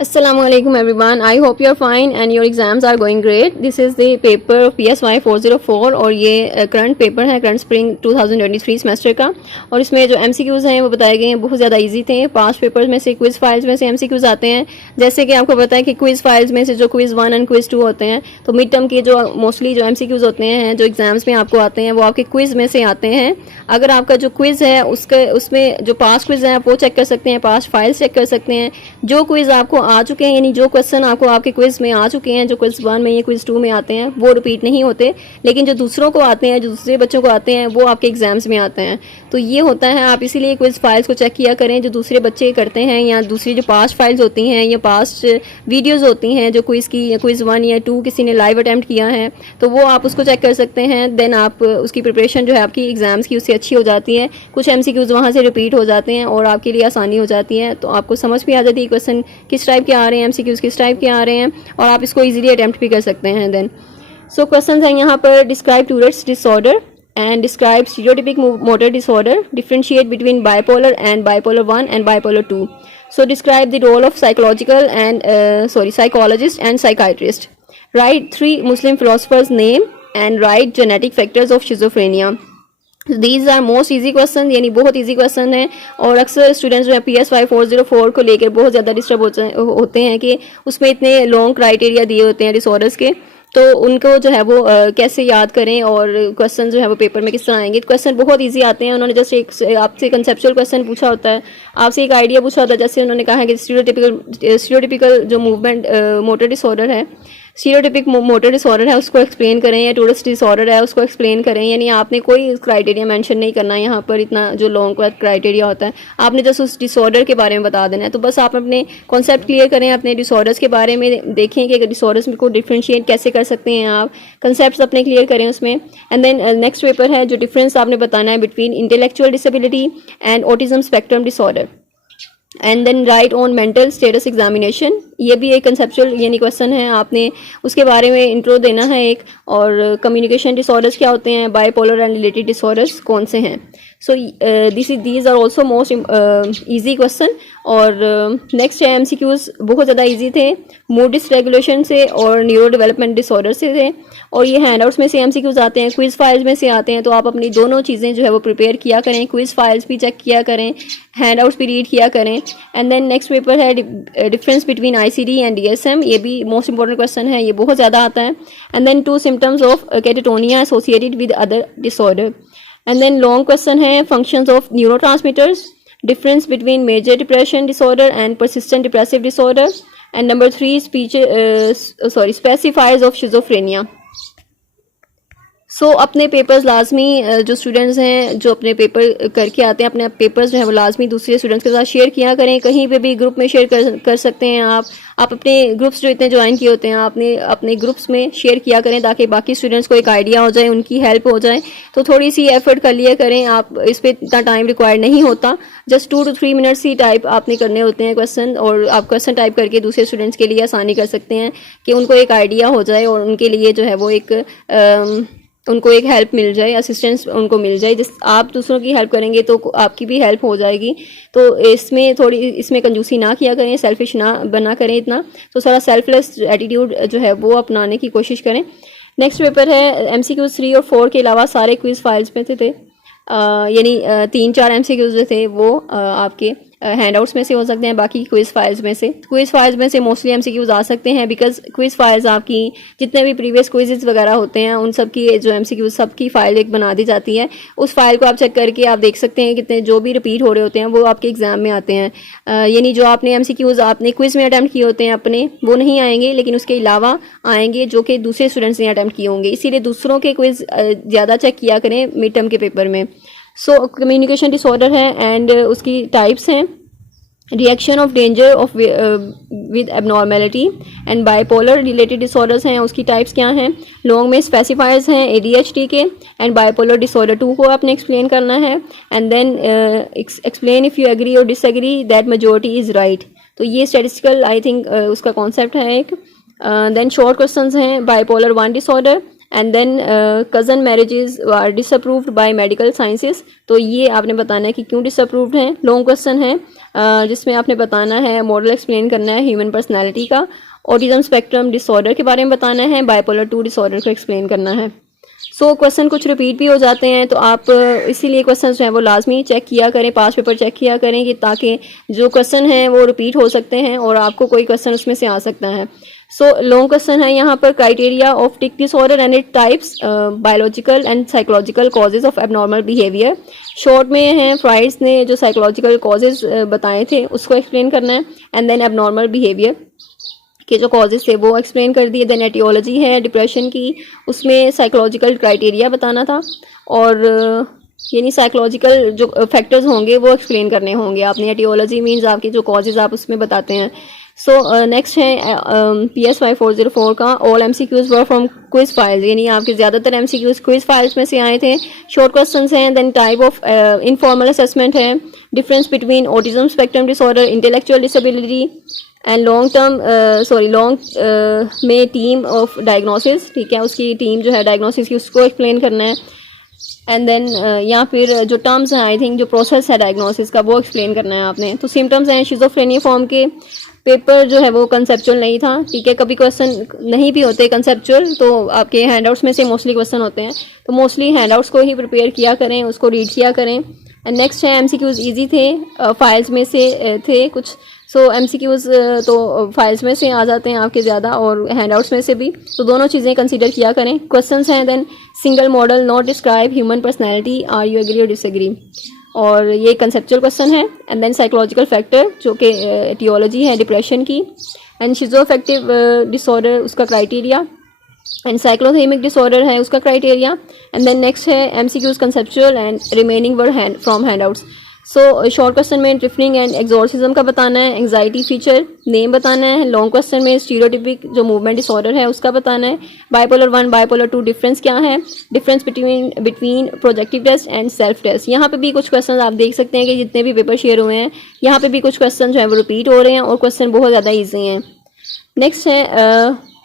Assalamualaikum everyone. I hope you are fine and your exams are going great. This is the paper of PSY 404 और ये current paper है current spring 2023 semester का। और इसमें जो MCQs हैं वो बताए गए हैं बहुत ज़्यादा इजी थे। पास्ट पेपर्स में से क्विज़ फाइल्स में से MCQs आते हैं। जैसे कि आपको पता है कि क्विज़ फाइल्स में से जो क्विज़ 1 एंड क्विज़ 2 होते हैं, तो मिड टर्म के जो मोस्टली जो MCQs होते हैं जो एग्जाम्स में आपको आते हैं वो आपके क्विज़ में से आते हैं। अगर आपका जो क्विज़ है उसमें जो पास्ट क्विज़ हैं आप वो चेक कर सकते हैं, पास्ट फाइल्स चेक कर सकते हैं। जो क्विज़ आपको आ चुके हैं यानी जो क्वेश्चन आपको आपके क्विज में आ चुके हैं, जो क्विज 1 में या क्विज 2 में आते हैं वो रिपीट नहीं होते, लेकिन जो दूसरों को आते हैं, जो दूसरे बच्चों को आते हैं वो आपके एग्जाम्स में आते हैं। तो ये होता है, आप इसीलिए क्विज फाइल्स को चेक किया करें जो दूसरे बच्चे करते हैं, या दूसरी जो पास्ट फाइल्स होती हैं या पास्ट वीडियोज होती हैं जो क्विज की या क्विज 1 या 2 किसी ने लाइव अटैम्प्ट किया है तो वो आप उसको चेक कर सकते हैं। देन आप उसकी प्रिपरेशन जो है आपकी एग्जाम्स की उससे अच्छी हो जाती है। कुछ MCQs वहाँ से रिपीट हो जाते हैं और आपके लिए आसानी हो जाती है, तो आपको समझ भी आ जाती है क्वेश्चन किस टाइप के आ रहे हैं, MCQs किस टाइप के आ रहे हैं, और आप इसको इजीली अटेम्प्ट भी कर सकते हैं। देन सो क्वेश्चंस हैं यहाँ पर, describe Tourette's disorder and describe stereotypic motor disorder, differentiate between bipolar and bipolar 1 and bipolar 2. So describe the role of psychologist and psychiatrist. Write 3 Muslim philosophers name and write genetic factors of schizophrenia. These are most easy question, यानी बहुत easy question है। और अक्सर students जो है PSY 404 को लेकर बहुत ज़्यादा डिस्टर्ब होते हैं कि उसमें इतने लॉन्ग क्राइटेरिया दिए होते हैं डिसऑर्डर्स के, तो उनको जो है वो कैसे याद करें और क्वेश्चन जो है वो पेपर में किस तरह आएंगे। क्वेश्चन बहुत इजी आते हैं। उन्होंने जस्ट एक आपसे कंसेप्चुअल क्वेश्चन पूछा होता है, आपसे एक आइडिया पूछा होता है। जैसे उन्होंने कहा है कि स्टीरियोटिपिकल जो मूवमेंट मोटर डिसऑर्डर है, स्टीरियोटिपिक मोटर डिसऑर्डर है उसको एक्सप्लेन करें, या टूरिस्ट डिसऑर्डर है उसको एक्सप्लेन करें। यानी आपने कोई क्राइटेरिया मेंशन नहीं करना यहाँ पर, इतना जो लॉन्ग क्राइटेरिया होता है आपने जस्ट उस डिसऑर्डर के बारे में बता देना है। तो बस आप अपने कॉन्सेप्ट क्लियर करें, अपने डिसऑर्डर्स के बारे में देखें कि डिसऑर्डर्स को डिफ्रेंशिएट कैसे कर सकते हैं आप, कंसेप्ट अपने क्लियर करें उसमें। एंड देन नेक्स्ट पेपर है जो डिफरेंस आपने बताना है between intellectual disability and autism spectrum disorder. And then right on mental status examination, ये भी एक कंसेप्चुअल यानी क्वेश्चन है, आपने उसके बारे में इंट्रो देना है एक। और कम्युनिकेशन डिसऑर्डर्स क्या होते हैं, बाइपोलर एंड रिलेटेड डिसऑर्डर्स कौन से हैं। So these are also most easy question. और नेक्स्ट है MCQs बहुत ज़्यादा ईजी थे, मूड डिसरेगुलेशन से और न्यूरो डेवलपमेंट डिसऑर्डर से थे। और ये हैंडआउट्स में से MCQs आते हैं, क्विज फाइल्स में से आते हैं। तो आप अपनी दोनों चीज़ें जो है वो प्रिपेयर किया करें, क्विज फाइल्स भी चेक किया करें, हैंडआउट्स भी रीड किया करें। एंड देन नेक्स्ट पेपर है difference between ICD and DSM, ये भी मोस्ट इंपॉर्टेंट क्वेश्चन है, ये बहुत ज़्यादा आता है। And then 2 symptoms of catatonia associated with other disorder. And then long question है functions of neurotransmitters, difference between major depression disorder and persistent depressive disorder, and number 3 specifiers of schizophrenia. अपने papers लाजमी जो students हैं जो अपने paper करके आते हैं, अपने पेपर्स जो है वो लाजमी दूसरे स्टूडेंट्स के साथ शेयर किया करें। कहीं पे भी ग्रुप में शेयर कर सकते हैं आप अपने ग्रुप्स जो इतने ज्वाइन किए होते हैं आपने अपने ग्रुप्स में शेयर किया करें ताकि बाकी स्टूडेंट्स को एक आइडिया हो जाए, उनकी हेल्प हो जाए। तो थोड़ी सी एफर्ट कर लिया करें आप, इस पर इतना टाइम रिक्वायर्ड नहीं होता, just 2 to 3 minutes he type आपने करने होते हैं क्वेश्चन, और आप क्वेश्चन टाइप करके दूसरे स्टूडेंट्स के लिए आसानी कर सकते हैं कि उनको एक आइडिया हो जाए और उनके लिए जो है वो उनको एक हेल्प मिल जाए, असिस्टेंस उनको मिल जाए। जिस आप दूसरों की हेल्प करेंगे तो आपकी भी हेल्प हो जाएगी। तो इसमें कंजूसी ना किया करें, सेल्फिश ना बना करें इतना, तो सारा सेल्फलेस एटीट्यूड जो है वो अपनाने की कोशिश करें। नेक्स्ट पेपर है MCQs 3 और 4 के अलावा सारे क्विज फाइल्स में थे यानी 3-4 MCQs जो थे वो आपके हैंडआउट्स में से हो सकते हैं, बाकी क्विज फाइल्स में से मोस्टली MCQs आ सकते हैं, बिकॉज क्विज फाइल्स आपकी जितने भी प्रीवियस क्विजेस वगैरह होते हैं उन सब की जो MCQs सबकी फाइल एक बना दी जाती है। उस फाइल को आप चेक करके आप देख सकते हैं कितने जो भी रिपीट हो रहे होते हैं वो आपके एग्जाम में आते हैं। यानी जो आपने MCQs आपने क्विज में अटैम्प्ट किए होते हैं अपने, वो नहीं आएंगे, लेकिन उसके अलावा आएंगे जो कि दूसरे स्टूडेंट्स ने अटैम्प्ट किए होंगे। इसीलिए दूसरों के क्विज ज़्यादा चेक किया करें मिड टर्म के पेपर में। कम्युनिकेशन डिसऑर्डर है एंड उसकी टाइप्स हैं, reaction of danger of with abnormality and bipolar related disorders हैं, उसकी टाइप्स क्या हैं। लॉन्ग में स्पेसिफायर्स हैं ADHD के, एंड बाइपोलर डिसऑर्डर 2 को आपने एक्सप्लेन करना है। And then explain if you agree और disagree that majority is right. तो ये स्टैटिस्टिकल आई थिंक उसका कॉन्सेप्ट है एक। देन शॉर्ट क्वेश्चंस हैं bipolar 1 disorder, and then cousin marriages are disapproved by medical sciences, तो ये आपने बताना है कि क्यों डिसअप्रूव्ड हैं। लॉन्ग क्वेश्चन है जिसमें आपने बताना है मॉडल एक्सप्लेन करना है ह्यूमन पर्सनैलिटी का, ऑटिज्म स्पेक्ट्रम डिसऑर्डर के बारे में बताना है, बाइपोलर 2 डिसऑर्डर को एक्सप्लेन करना है। क्वेश्चन कुछ रिपीट भी हो जाते हैं, तो आप इसीलिए क्वेश्चन जो है वो लाजमी चेक किया करें, पास पेपर चेक किया करें, कि ताकि जो क्वेश्चन हैं वो रिपीट हो सकते हैं और आपको कोई क्वेश्चन उसमें से आ सकता है। लॉन्ग क्वेश्चन है यहाँ पर, criteria of tick disorder and it types, biological and psychological causes of abnormal behaviour. Short में है फ्राइड्स ने जो साइकोलॉजिकल कॉजेज बताए थे उसको एक्सप्लेन करना है, एंड देन एबनॉर्मल बिहेवियर के जो कॉजेज थे वो एक्सप्लेन कर दिए। देन एटियोलॉजी है डिप्रेशन की, उसमें साइकोलॉजिकल क्राइटेरिया बताना था, और यानी साइकोलॉजिकल जो फैक्टर्स होंगे वो एक्सप्लेन करने होंगे आपने। एटियोलॉजी मीन्स आपके जो कॉजेज आप उसमें बताते हैं। नेक्स्ट है PSY 404 का, all MCQs were from quiz files, यानी आपके ज़्यादातर MCQs क्विज फाइल्स में से आए थे। शॉर्ट क्वेश्चंस हैं। Then type of informal assessment है, difference between autism spectrum disorder, intellectual disability and long में टीम ऑफ डायग्नोसिस, ठीक है, उसकी टीम जो है डायग्नोसिस की उसको एक्सप्लेन करना है। एंड देन या फिर जो टर्म्स हैं, आई थिंक जो प्रोसेस है डायग्नोसिस का वो एक्सप्लेन करना है आपने। तो सिम्टम्स हैं शिज़ोफ्रेनिया फॉर्म के, पेपर जो है वो कंसेप्चुअल नहीं था, ठीक है, कभी क्वेश्चन नहीं भी होते कंसेप्चुअल, तो आपके हैंडआउट्स में से मोस्टली क्वेश्चन होते हैं, तो मोस्टली हैंडआउट्स को ही प्रिपेयर किया करें, उसको रीड किया करें। एंड नेक्स्ट है MCQs ईजी थे, फाइल्स में से थे कुछ, MCQs तो फाइल्स में से आ जाते हैं आपके ज़्यादा और हैंडआउट्स में से भी, तो दोनों चीज़ें कंसीडर किया करें। क्वेश्चंस हैं then single model not describe human personality, are you agree और डिसएग्री, और ये कंसेप्चुअल क्वेश्चन है। एंड देन साइकोलॉजिकल फैक्टर जो कि एटियोलॉजी है डिप्रेशन की, एंड शिज़ोअफेक्टिव डिसऑर्डर उसका क्राइटेरिया, एंड साइक्लोथेमिक डिसऑर्डर है उसका क्राइटेरिया। एंड देन नेक्स्ट है MCQs conceptual and remaining were from handouts. Short question में ड्रिफ्टिंग एंड एक्सोर्सिज्म का बताना है, एंग्जाइटी फीचर नेम बताना है। लॉन्ग क्वेश्चन में स्टीरियोटिपिक जो मूवमेंट डिसऑर्डर है उसका बताना है। बाइपोलर 1 बाइपोलर 2 डिफरेंस क्या है, difference between projective test and self test. यहाँ पे भी कुछ क्वेश्चन आप देख सकते हैं कि जितने भी पेपर शेयर हुए हैं यहाँ पे भी कुछ क्वेश्चन जो है वो रिपीट हो रहे हैं और क्वेश्चन बहुत ज़्यादा ईजी हैं। नेक्स्ट है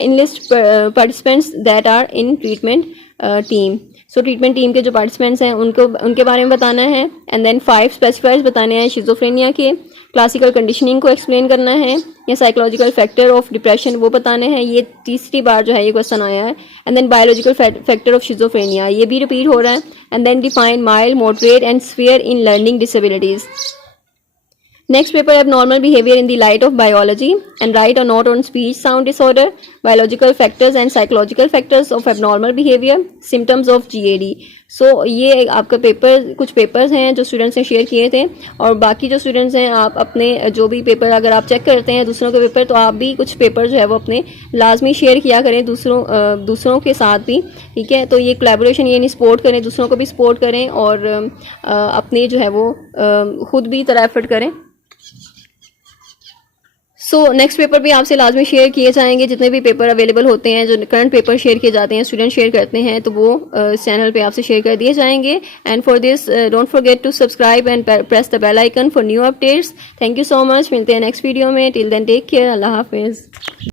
enlist participants that are in treatment team. Treatment team के जो पार्टिसिपेंट्स हैं उनके बारे में बताना है। एंड देन 5 स्पेसिफायर्स बताने हैं शिज़ोफ्रेनिया के, क्लासिकल कंडीशनिंग को एक्सप्लेन करना है, या साइकोलॉजिकल फैक्टर ऑफ डिप्रेशन वो बताने हैं, ये तीसरी बार जो है ये क्वेश्चन आया है। And then biological factor of schizophrenia, ये भी रिपीट हो रहा है। And then define mild, moderate and severe in learning disabilities. Next paper, abnormal behavior in the light of biology and right or not on speech sound disorder, biological factors and psychological factors of abnormal behavior, symptoms of GAD। ये आपका paper, कुछ papers हैं जो students ने share किए थे, और बाकी जो स्टूडेंट्स हैं आप अपने जो भी पेपर अगर आप चेक करते हैं दूसरों के पेपर, तो आप भी कुछ पेपर जो है वो अपने लाजमी शेयर किया करें दूसरों के साथ भी, ठीक है। तो ये कोलैबोरेशन, यानी सपोर्ट करें, दूसरों को भी सपोर्ट करें और अपने जो है वो खुद भी तरह एफर्ट करें। नेक्स्ट पेपर भी आपसे लाजमी शेयर किए जाएंगे, जितने भी पेपर अवेलेबल होते हैं, जो करंट पेपर शेयर किए जाते हैं, स्टूडेंट शेयर करते हैं, तो वो चैनल पे आपसे शेयर कर दिए जाएंगे। And for this don't forget to subscribe and press the bell icon for new updates. Thank you so much, मिलते हैं नेक्स्ट वीडियो में। Till then take care, Allah हाफिज़।